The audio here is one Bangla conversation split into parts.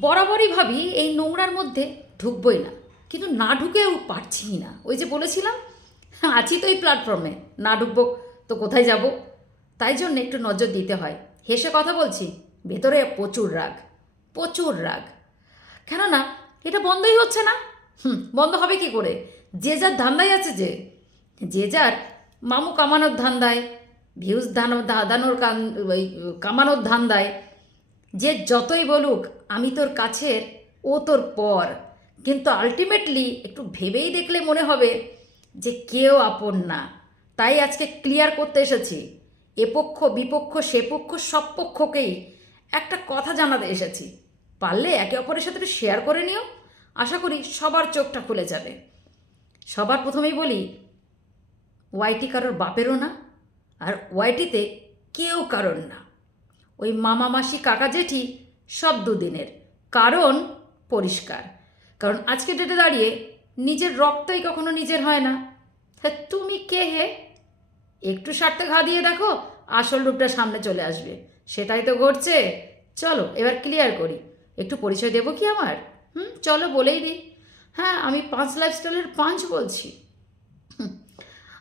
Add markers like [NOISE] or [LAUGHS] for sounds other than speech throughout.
বরাবরই ভাবি এই নোংরার মধ্যে ঢুকবই না। কিন্তু না ঢুকেও পারছি না। ওই যে বলেছিলাম, আছি তো এই প্ল্যাটফর্মে না ঢুকবো তো কোথায় যাব? তাই জন্য একটু নজর দিতে হয়। হেসে কথা বলছি, ভেতরে প্রচুর রাগ প্রচুর রাগ। কেননা, এটা বন্ধই হচ্ছে না। হুম, বন্ধ হবে কি করে? যে যার ধান্দায় আছে যে। যে যার মামু কামানোর ধান্দায়, ভিউজ ধান দানোর কান ওই, কামানোর ধান্দায় যে যতই বলুক, আমি তোর কাছের, ও তোর পর। কিন্তু আলটিমেটলি একটু ভেবেই দেখলে মনে হবে যে কেউ আপন না। তাই আজকে ক্লিয়ার করতে এসেছি। এ পক্ষ বিপক্ষ সে পক্ষ, সব পক্ষকেই একটা কথা জানাতে এসেছি। পারলে একে অপরের সাথে শেয়ার করে নিও। আশা করি সবার চোখটা খুলে যাবে। সবার প্রথমেই বলি ওয়াইটি কারোর বাপেরও না, আর ওয়াইটিতে কেউ কারোর না। ওই মামা মাসি কাকা জেঠি সব দুদিনের। কারণ পরিষ্কার। কারণ আজকে ডেটে দাঁড়িয়ে নিজের রক্তই কখনো নিজের হয় না। হ্যাঁ তুমি কে হে? একটু স্বার্থে ঘা দিয়ে দেখো, আসল রূপটা সামনে চলে আসবে। সেটাই তো ঘটছে। চলো, এবার ক্লিয়ার করি। একটু পরিচয় দেবো কি আমার? হুম, চলো বলেই দিই। হ্যাঁ আমি পাঁচ লাইফ লাইফস্টাইলের পাঁচ বলছি।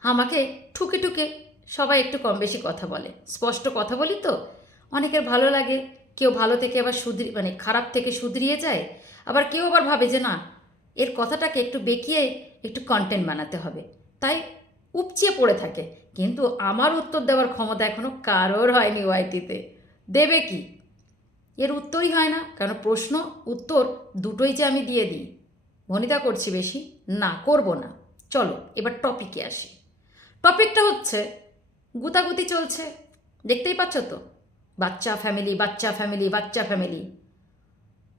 আমাকে ঠুকে ঠুকে সবাই একটু কম বেশি কথা বলে। স্পষ্ট কথা বলি তো? অনেকের ভালো লাগে, কেউ ভালো থেকে আবার সুধরি মানে খারাপ থেকে সুধরিয়ে যায়, আবার কেউ আবার ভাবে যে না, এর কথাটাকে একটু বেঁকিয়ে একটু কন্টেন্ট বানাতে হবে। তাই উপচিয়ে পড়ে থাকে। কিন্তু আমার উত্তর দেওয়ার ক্ষমতা এখনও কারোর হয়নি ওয়াইটিতে দেবে কি? এর উত্তরই হয় না, কারণ প্রশ্ন, উত্তর দুটোই যে আমি দিয়ে দিই। ভনিতা করছি বেশি, না করব না। চলো, এবার টপিকে আসি। টপিকটা হচ্ছে, গুতাগুতি চলছে। দেখতেই পাচ্ছ তো? বাচ্চা ফ্যামিলি বাচ্চা ফ্যামিলি বাচ্চা ফ্যামিলি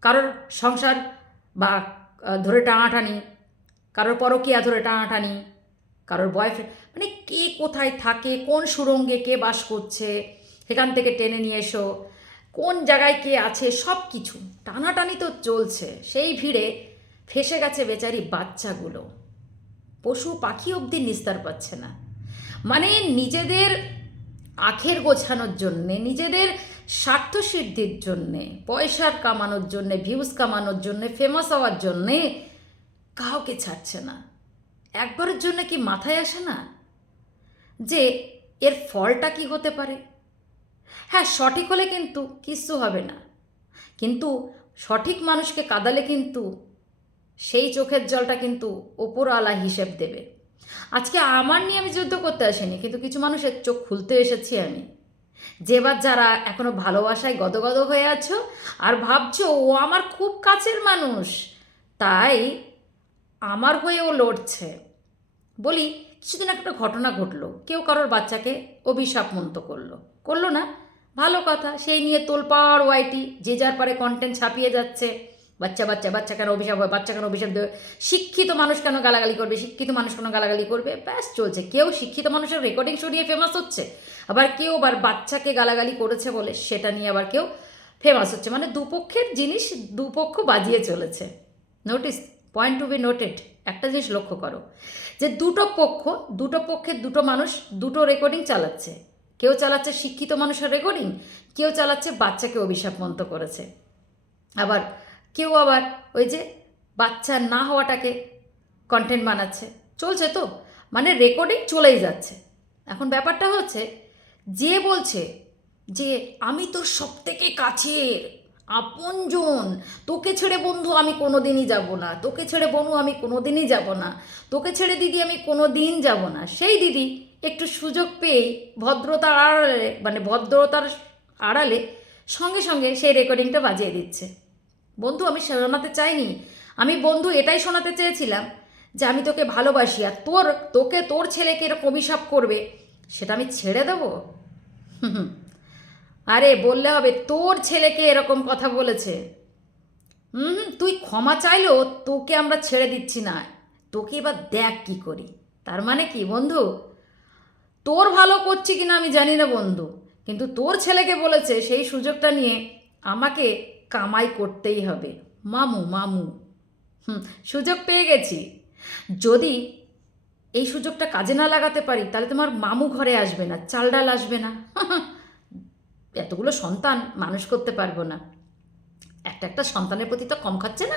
কারোর সংসার বা ধরে টানাটানি, কারোর পরকিয়া ধরে টানাটানি, কারোর বয়ফ্রেন্ড মানে কে কোথায় থাকে, কোন সুরঙ্গে কে বাস করছে, সেখান থেকে টেনে নিয়ে এসো, কোন জায়গায় কে আছে সব কিছু টানাটানি তো চলছে, সেই ভিড়ে ফেসে গেছে বেচারি বাচ্চাগুলো। পশু পাখি অবধি নিস্তার পাচ্ছে না। মানে নিজেদের আখের গোছানোর জন্যে, নিজেদের স্বার্থ সিদ্ধির জন্যে, পয়সার কামানোর জন্যে ভিউজ কামানোর জন্যে ফেমাস হওয়ার জন্যে কাউকে ছাড়ছে না। একবারের জন্য কি মাথায় আসে না যে এর ফলটা কি হতে পারে? হ্যাঁ সঠিক হলে কিন্তু কিচ্ছু হবে না। কিন্তু সঠিক মানুষকে কাদালে কিন্তু সেই চোখের জলটা কিন্তু ওপরওয়ালা হিসেব দেবে। আজকে আমার নিয়ে আমি যুদ্ধ করতে আসিনি, কিন্তু কিছু মানুষের চোখ খুলতে এসেছি আমি। যেবার যারা এখনও ভালোবাসায় গদগদ হয়ে আছো আর ভাবছ ও আমার খুব কাছের মানুষ, তাই আমার হয়ে ও লড়ছে। বলি, কিছুদিন একটা ঘটনা ঘটলো, কেউ কারোর বাচ্চাকে অভিশাপ মন্ত করল। করল না? ভালো কথা, সেই নিয়ে তোলপাড় ওয়াইটি, যে যার পারে কন্টেন্ট ছাপিয়ে যাচ্ছে। বাচ্চা বাচ্চা বাচ্চা কেন অভিশাপ হয়? বাচ্চা কেন অভিশাপ দেবে শিক্ষিত মানুষ কেন গালাগালি করবে? শিক্ষিত মানুষ কেন গালাগালি করবে? ব্যাস, চলছে। কেউ শিক্ষিত মানুষের রেকর্ডিং সরিয়ে ফেমাস হচ্ছে। আবার কেউ আবার বাচ্চাকে গালাগালি করেছে বলে সেটা নিয়ে আবার কেউ ফেমাস হচ্ছে। মানে দুপক্ষের জিনিস দুপক্ষ বাজিয়ে চলেছে। Notice point to be noted একটা জিনিস লক্ষ্য করো। যে দুটো পক্ষ, দুটো পক্ষের দুটো মানুষ দুটো রেকর্ডিং চালাচ্ছে। কেউ চালাচ্ছে শিক্ষিত মানুষের রেকর্ডিং কেউ চালাচ্ছে বাচ্চাকে অভিশাপ মন্ত করেছে। আবার কেউ আবার ওই যে বাচ্চা না হওয়াটাকে কন্টেন্ট বানাচ্ছে। চলছে তো? মানে রেকর্ডিং চলেই যাচ্ছে। এখন ব্যাপারটা হচ্ছে, যে বলছে যে, আমি তোর সব থেকে কাছের, আপনজন, তোকে ছেড়ে বন্ধু আমি কোনো দিনই যাব না, তোকে ছেড়ে বনু আমি কোনো দিনই যাব না, তোকে ছেড়ে দিদি আমি কোনো দিন যাব না। সেই দিদি একটু সুযোগ পেয়েই ভদ্রতার আড়ালে মানে ভদ্রতার আড়ালে সঙ্গে সঙ্গে সেই রেকর্ডিংটা বাজিয়ে দিচ্ছে। বন্ধু আমি শোনাতে চাইনি। আমি বন্ধু এটাই শোনাতে চেয়েছিলাম যে আমি তোকে ভালোবাসি আর তোর তোকে তোর ছেলেকে এরকম অভিশাপ করবে সেটা আমি ছেড়ে দেবো। আরে বললে হবে তোর ছেলেকে এরকম কথা বলেছে। হুম, তুই ক্ষমা চাইলেও তোকে আমরা ছেড়ে দিচ্ছি না। তোকে এবার দেখ কি করি। তার মানে কি বন্ধু? তোর ভালো করছি কিনা আমি জানি না বন্ধু। কিন্তু তোর ছেলেকে বলেছে সেই সুযোগটা নিয়ে আমাকে কামাই করতেই হবে। মামু মামু। হুম, সুযোগ পেয়ে গেছি। যদি এই সুযোগটা কাজে না লাগাতে পারি, তাহলে তোমার মামু ঘরে আসবে না চাল ডাল আসবে না। [LAUGHS] এতগুলো সন্তান মানুষ করতে পারব না। একটা একটা সন্তানের প্রতি তো কম খাচ্ছে না।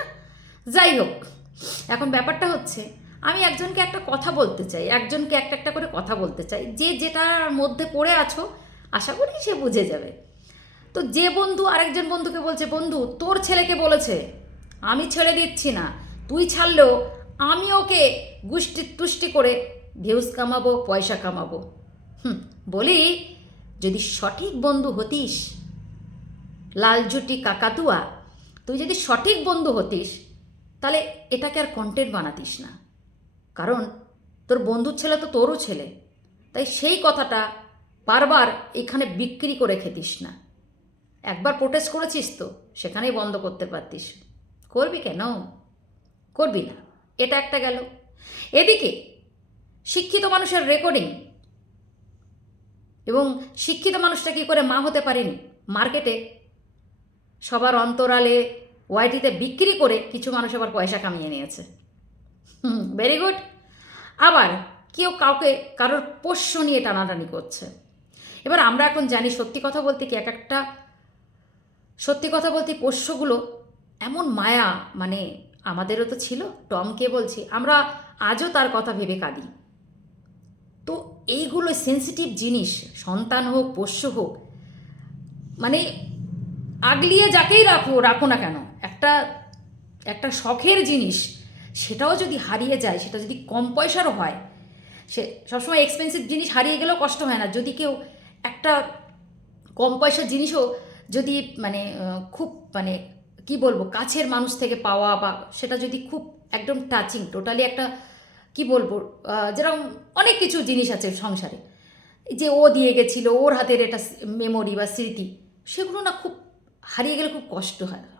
যাই হোক, এখন ব্যাপারটা হচ্ছে, আমি একজনকে একটা কথা বলতে চাই, একজনকে একটা একটা করে কথা বলতে চাই। যে যেটার মধ্যে পড়ে আছো, আশা করি সে বুঝে যাবে। তো যে বন্ধু আরেকজন বন্ধুকে বলছে, বন্ধু, তোর ছেলেকে বলেছে, আমি ছেড়ে দিচ্ছি না। তুই ছাড়লেও আমি ওকে গুষ্টি তুষ্টি করে ভিউজ কামাবো, পয়সা কামাবো। হুম, বলি, যদি সঠিক বন্ধু হতিস, লালজুটি কাকাতুয়া, তুই যদি সঠিক বন্ধু হতিস, তাহলে এটাকে আর কন্টেন্ট বানাতিস না। কারণ তোর বন্ধুর ছেলে তো তোরও ছেলে, তাই সেই কথাটা বারবার এখানে বিক্রি করে খেতিস না। একবার প্রোটেস্ট করেছিস তো, সেখানেই বন্ধ করতে পারতিস। করবি কেন? করবি না, এটা একটা গেল। এদিকে শিক্ষিত মানুষের রেকর্ডিং এবং শিক্ষিত মানুষটা কি করে মা হতে পারেনি? মার্কেটে সবার অন্তরালে ওয়াইটিতে বিক্রি করে কিছু মানুষ আবার পয়সা কামিয়ে নিয়েছে। হুম ভেরি গুড আবার কেউ কাউকে কারোর পোষ্য নিয়ে টানাটানি করছে। এবার আমরা এখন জানি সত্যি কথা বলতে কি এক একটা সত্যি কথা বলতে পোষ্যগুলো এমন মায়া মানে আমাদেরও তো ছিল, টমকে বলছি, আমরা আজও তার কথা ভেবে কাঁদি। তো এইগুলো সেন্সিটিভ জিনিস, সন্তান হোক, পোষ্য হোক মানে আগলিয়ে যাকেই রাখো রাখো না কেন, একটা একটা শখের জিনিস, সেটাও যদি হারিয়ে যায়, সেটা যদি কম পয়সারও হয়, সে সবসময় এক্সপেন্সিভ জিনিস হারিয়ে গেলেও কষ্ট হয় না। যদি কেউ একটা কম পয়সার জিনিসও যদি মানে খুব মানে কি বলব, কাছের মানুষ থেকে পাওয়া বা সেটা যদি খুব একদম টাচিং টোটালি একটা, কি বলব যেরকম অনেক কিছু জিনিস আছে সংসারে। যে ও দিয়ে গেছিল, ওর হাতের এটা মেমোরি বা স্মৃতি, সেগুলো না খুব হারিয়ে গেলে খুব কষ্ট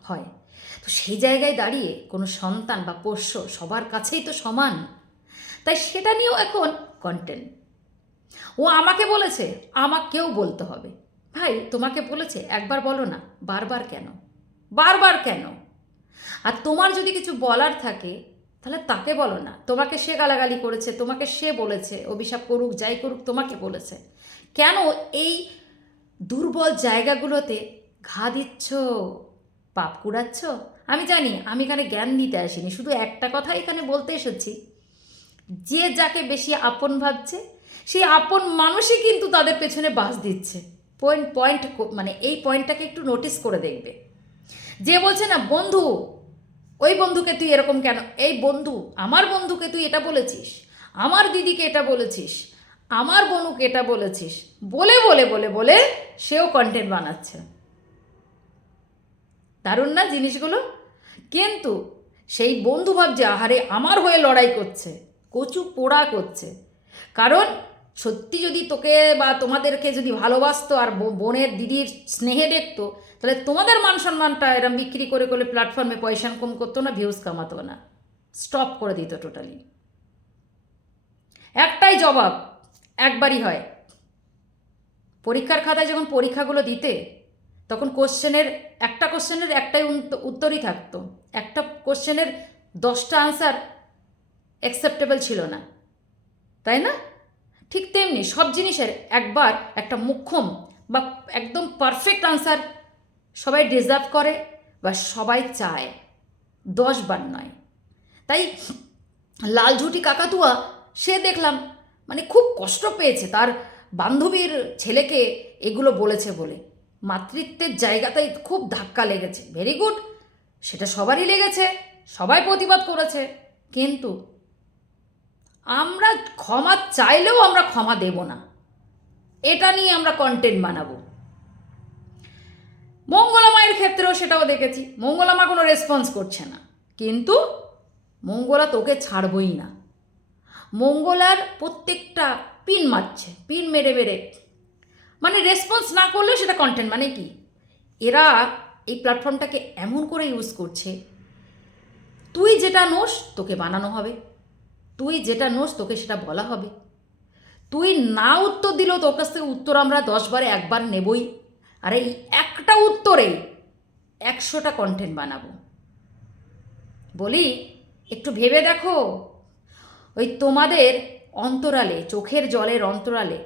হয় তো সেই জায়গায় দাঁড়িয়ে কোনো সন্তান বা পোষ্য সবার কাছেই তো সমান। তাই সেটা নিয়েও এখন কন্টেন্ট ও আমাকে বলেছে, আমাকেও বলতে হবে। ভাই, তোমাকে বলেছে, একবার বলো না, বারবার কেন? বারবার কেন? আর তোমার যদি কিছু বলার থাকে, তাহলে তাকে বলো না। তোমাকে সে গালাগালি করেছে, তোমাকে সে বলেছে, অভিশাপ করুক, যাই করুক, তোমাকে বলেছে। কেন এই দুর্বল জায়গাগুলোতে ঘা দিচ্ছ, পাপ কুড়াচ্ছ? আমি জানি, আমি এখানে জ্ঞান দিতে আসিনি, শুধু একটা কথা এখানে বলতে এসেছি। যে যাকে বেশি আপন ভাবছে, সেই আপন মানুষই কিন্তু তাদের পেছনে বাস দিচ্ছে। পয়েন্ট পয়েন্ট মানে এই পয়েন্টটাকে একটু নোটিস করে দেখবে। যে বলছে না, বন্ধু, ওই বন্ধুকে তুই এরকম কেন? এই বন্ধু, আমার বন্ধুকে তুই এটা বলেছিস, আমার দিদিকে এটা বলেছিস, আমার বনুকে এটা বলেছিস, বলে বলে বলে বলে সেও কন্টেন্ট বানাচ্ছে। দারুণ না জিনিসগুলো? কিন্তু সেই বন্ধু ভাবছে আহারে, আমার হয়ে লড়াই করছে, কচু পোড়া করছে। কারণ সত্যি যদি তোকে বা তোমাদেরকে যদি ভালোবাসতো আর বোনের দিদির স্নেহে দেখতো, তাহলে তোমাদের মান সম্মানটা এরম বিক্রি করে করে প্ল্যাটফর্মে পয়সা কম করতো না ভিউজ কামাতো না। স্টপ করে দিত টোটালি একটাই জবাব, একবারই হয়। পরীক্ষার খাতায় যখন পরীক্ষাগুলো দিতে, তখন কোশ্চেনের, একটা কোশ্চেনের একটাই উত্তরই থাকতো। একটা কোশ্চেনের দশটা আনসার অ্যাকসেপ্টেবল ছিল না। তাই না? ঠিক তেমনি সব জিনিসের একবার একটা মুখ্যম বা একদম পারফেক্ট আনসার সবাই ডিজার্ভ করে বা সবাই চায়। দশ বার নয়। তাই লাল ঝুটি কাকাতুয়া, সে দেখলাম মানে খুব কষ্ট পেয়েছে। তার বান্ধবীর ছেলেকে এগুলো বলেছে বলে। মাতৃত্বের জায়গাটাই খুব ধাক্কা লেগেছে। ভেরি গুড সেটা সবারই লেগেছে, সবাই প্রতিবাদ করেছে। কিন্তু আমরা ক্ষমা চাইলেও আমরা ক্ষমা দেব না। এটা নিয়ে আমরা কন্টেন্ট বানাবো। মঙ্গলা মায়ের ক্ষেত্রেও সেটাও দেখেছি। মঙ্গলা মা কোনো রেসপন্স করছে না। কিন্তু মঙ্গলা তোকে ছাড়বই না। মঙ্গলার প্রত্যেকটা পিন মারছে পিন মেরে মেরে। মানে রেসপন্স না করলেও সেটা কন্টেন্ট মানে কি? এরা এই প্ল্যাটফর্মটাকে এমন করে ইউজ করছে, তুই যেটা নোস, তোকে বানানো হবে। তুই যেটা নোস তোকে সেটা বলা হবে। তুই না উত্তর দিলেও তোর কাছ থেকে উত্তর আমরা দশবারে একবার নেবই। আর এই একটা উত্তরে একশোটা কন্টেন্ট বানাবো। বলি, একটু ভেবে দেখো। ওই তোমাদের অন্তরালে, চোখের জলের অন্তরালে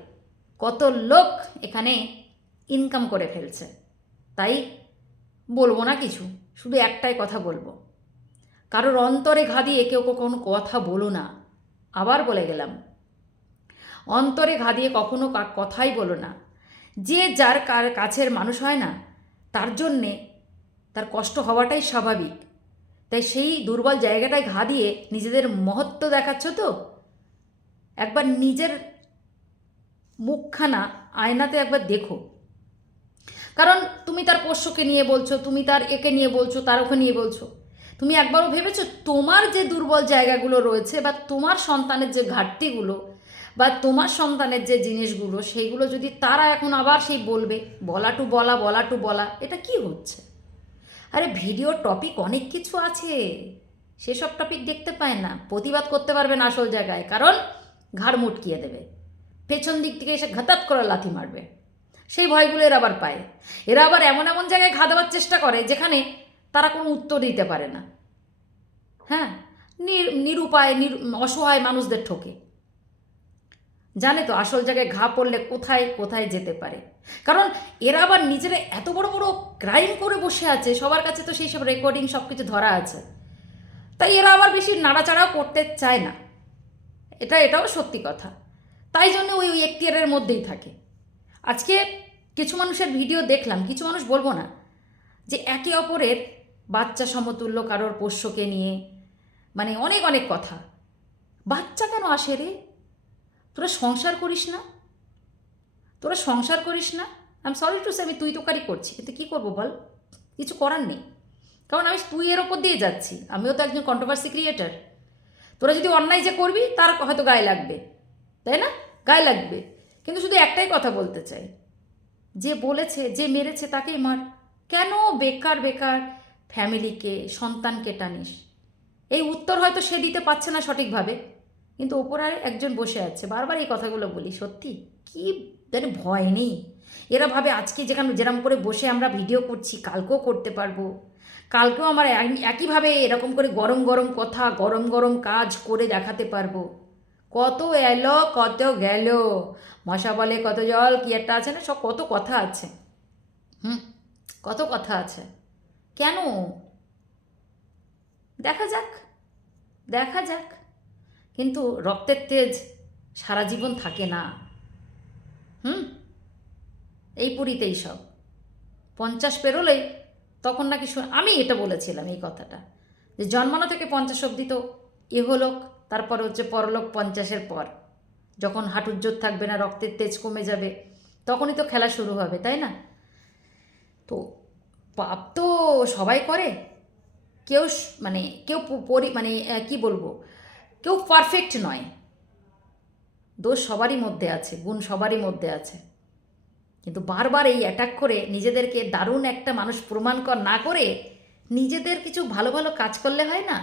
কত লোক এখানে ইনকাম করে ফেলছে। তাই বলব না কিছু, শুধু একটাই কথা বলব। কারোর অন্তরে ঘা দিয়ে কেউ কোনো কথা বলো না। আবার বলে গেলাম, অন্তরে ঘা দিয়ে কখনো কথাই বলো না। যে যার কার কাছের মানুষ হয় না, তার জন্যে তার কষ্ট হওয়াটাই স্বাভাবিক। তাই সেই দুর্বল জায়গাটায় ঘা দিয়ে নিজেদের মহত্ব দেখাচ্ছ তো? একবার নিজের মুখখানা আয়নাতে একবার দেখো। কারণ তুমি তার পোষ্যকে নিয়ে বলছো, তুমি তার একে নিয়ে বলছো, তার ওকে নিয়ে বলছো। তুমি একবারও ভেবেছো তোমার যে দুর্বল জায়গাগুলো রয়েছে বা তোমার সন্তানের যে ঘাটতিগুলো বা তোমার সন্তানের যে জিনিসগুলো, সেইগুলো যদি তারা এখন আবার সেই বলবে, বলা টু বলা বলা টু বলা, এটা কি হচ্ছে? আরে ভিডিও টপিক অনেক কিছু আছে, সেসব টপিক দেখতে পায় না, প্রতিবাদ করতে পারবে না আসল জায়গায়, কারণ ঘাড় মুটকিয়ে দেবে। পেছন দিক থেকে এসে ঘাতাত করে লাথি মারবে। সেই ভয়গুলো এরা আবার পায়। এরা আবার এমন এমন জায়গায় ঘা দেওয়ার চেষ্টা করে যেখানে তারা কোনো উত্তর দিতে পারে না। হ্যাঁ? নির নিরুপায়, নির অসহায় মানুষদের ঠোকে। জানে তো আসল জায়গায় ঘা পড়লে কোথায় কোথায় যেতে পারে। কারণ এরা আবার নিজেরা এত বড় বড় ক্রাইম করে বসে আছে, সবার কাছে তো সেই সব রেকর্ডিং সব কিছু ধরা আছে। তাই এরা আবার বেশি নাড়াচাড়াও করতে চায় না। এটা, এটাও সত্যি কথা। তাই জন্য ওই ওই এখতিয়ারের মধ্যেই থাকে। আজকে কিছু মানুষের ভিডিও দেখলাম, কিছু মানুষ বলব না, যে একে অপরের বাচ্চা সমতুল্য কারোর পোষ্যকে নিয়ে। মানে অনেক অনেক কথা। বাচ্চা কেন আসে রে? তোরা সংসার করিস না? তোরা সংসার করিস না? আমি সরি টু সে আমি তুই তোকারি করছি, কিন্তু কী করব বল? কিছু করার নেই। কারণ আমি তুই এর ওপর দিয়ে যাচ্ছি। আমিও তো একজন কন্ট্রোভার্সি ক্রিয়েটার তোরা যদি অন্যায় যে করবি, তার হয়তো গায়ে লাগবে। তাই না? গায়ে লাগবে। কিন্তু শুধু একটাই কথা বলতে চাই। যে বলেছে, যে মেরেছে, তাকেই মার। কেন? বেকার বেকার। ফ্যামিলিকে, সন্তানকে টানিস। এই উত্তর হয়তো সে দিতে পারছে না সঠিকভাবে, কিন্তু ওপরে একজন বসে আছে। বারবার এই কথাগুলো বলি, সত্যি? কি যেন ভয় নেই। এরা ভাবে আজকে যেখানে যেরকম করে বসে আমরা ভিডিও করছি, কালকেও করতে পারব। কালকেও আমার এক- একইভাবে এরকম করে গরম গরম কথা, গরম গরম কাজ করে দেখাতে পারব। কত এলো, কত গেল। মশা বলে কত জল, কি একটা আছে না, সব কত কথা আছে। হুম, কত কথা আছে। কেন? দেখা যাক দেখা যাক। কিন্তু রক্তের তেজ সারা জীবন থাকে না। হুম? এই পুরীতেই সব। পঞ্চাশ পেরোলেই তখন নাকি আমি এটা বলেছিলাম এই কথাটা, যে জন্মানো থেকে পঞ্চাশ অবধি তো ইহলোক তারপর হচ্ছে পরলোক পঞ্চাশের পর। যখন হাঁটুর জোর থাকবে না, রক্তের তেজ কমে যাবে, তখনই তো খেলা শুরু হবে, তাই না? তো পাপ তো সবাই করে। কেউ মানে কেউ পরি মানে কি বলব? কেউ পারফেক্ট নয়। দোষ সবারই মধ্যে আছে, গুণ সবারই মধ্যে আছে। কিন্তু বারবার এই অ্যাটাক করে নিজেদেরকে দারুণ একটা মানুষ প্রমাণ কর না করে নিজেদের কিছু ভালো ভালো কাজ করলে হয় না?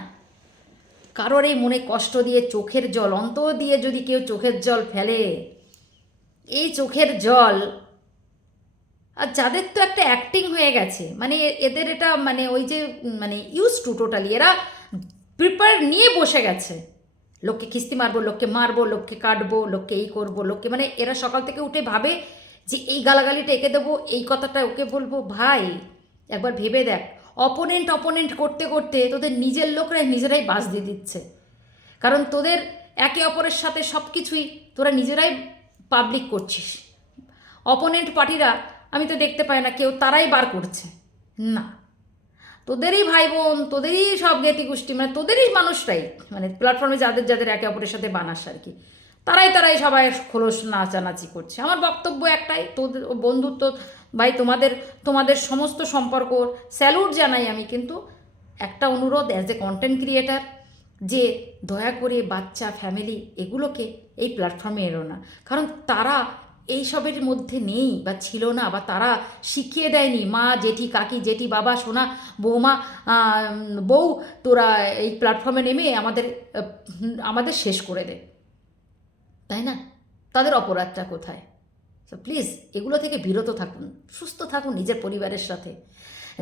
কারোর এই মনে কষ্ট দিয়ে চোখের জল, অন্তর দিয়ে যদি কেউ চোখের জল ফেলে, এই চোখের জল আর যাদের তো একটা অ্যাক্টিং হয়ে গেছে মানে এদের এটা মানে ওই যে মানে ইউজ টু টোটালি এরা প্রিপেয়ার নিয়ে বসে গেছে। লোককে খিস্তি মারবো, লোককে মারবো, লোককে কাটবো, লোককে এই করব, লোককে মানে এরা সকাল থেকে উঠে ভাবে যে এই গালাগালিটা একে দেবো, এই কথাটা ওকে বলব, ভাই, একবার ভেবে দেখ অপোনেন্ট অপোনেন্ট করতে করতে তোদের নিজের লোকরাই নিজেরাই বাস দিয়ে দিচ্ছে। কারণ তোদের একে অপরের সাথে সব কিছুই তোরা নিজেরাই পাবলিক করছিস। অপোনেন্ট পার্টিরা আমি তো দেখতে পাই না, কেউ তারাই বার করছে। না। তোদেরই ভাই বোন তোদেরই সব জ্ঞাতি গোষ্ঠী মানে তোদেরই মানুষরাই মানে প্ল্যাটফর্মে যাদের যাদের একে অপরের সাথে বানাস আর কি, তারাই তারাই সবাই খোলস নাচানাচি করছে। আমার বক্তব্য একটাই, তোদের বন্ধুত্ব, ভাই তোমাদের তোমাদের সমস্ত সম্পর্ক স্যালুট জানাই আমি, কিন্তু একটা অনুরোধ অ্যাজ এ কন্টেন্ট ক্রিয়েটার যে দয়া করে বাচ্চা ফ্যামিলি এগুলোকে এই প্ল্যাটফর্মে এলো না। কারণ তারা এইসবের মধ্যে নেই বা ছিল না বা তারা শিখিয়ে দেয়নি, মা, জেঠি, কাকি, জেঠি, বাবা, সোনা, বৌমা বউ, তোরা এই প্ল্যাটফর্মে নেমে আমাদের আমাদের শেষ করে দে। তাই না? তাদের অপরাধটা কোথায়? তো প্লিজ এগুলো থেকে বিরত থাকুন, সুস্থ থাকুন নিজের পরিবারের সাথে।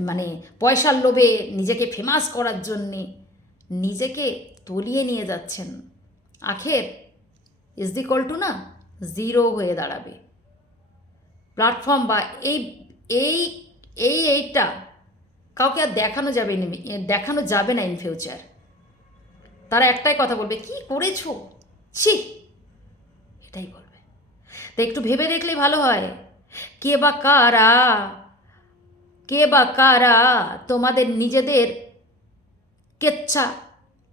মানে পয়সার লোভে নিজেকে ফেমাস করার জন্যে নিজেকে তলিয়ে নিয়ে যাচ্ছেন। আখের ইজ দি কল টু না? জিরো হয়ে দাঁড়াবে। প্ল্যাটফর্ম বা এই এই এই এইটা কাউকে আর দেখানো যাবে দেখানো যাবে না ইন ফিউচার তারা একটাই কথা বলবে, কি করেছ? ছি, এটাই বলবে। তো একটু ভেবে দেখলেই ভালো হয়। কে বা কারা? কে বা কারা তোমাদের নিজেদের কেচ্ছা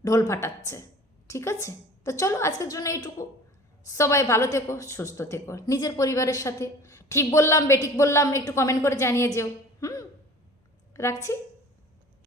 ঢোল ফাটাচ্ছে? ঠিক আছে? তো চলো আজকের জন্য এইটুকু। সবাই ভালো থেকো, সুস্থ থেকো। নিজের পরিবারের সাথে। ঠিক বললাম, বেঠিক বললাম, একটু কমেন্ট করে জানিয়ে যেও। হুম? রাখছি?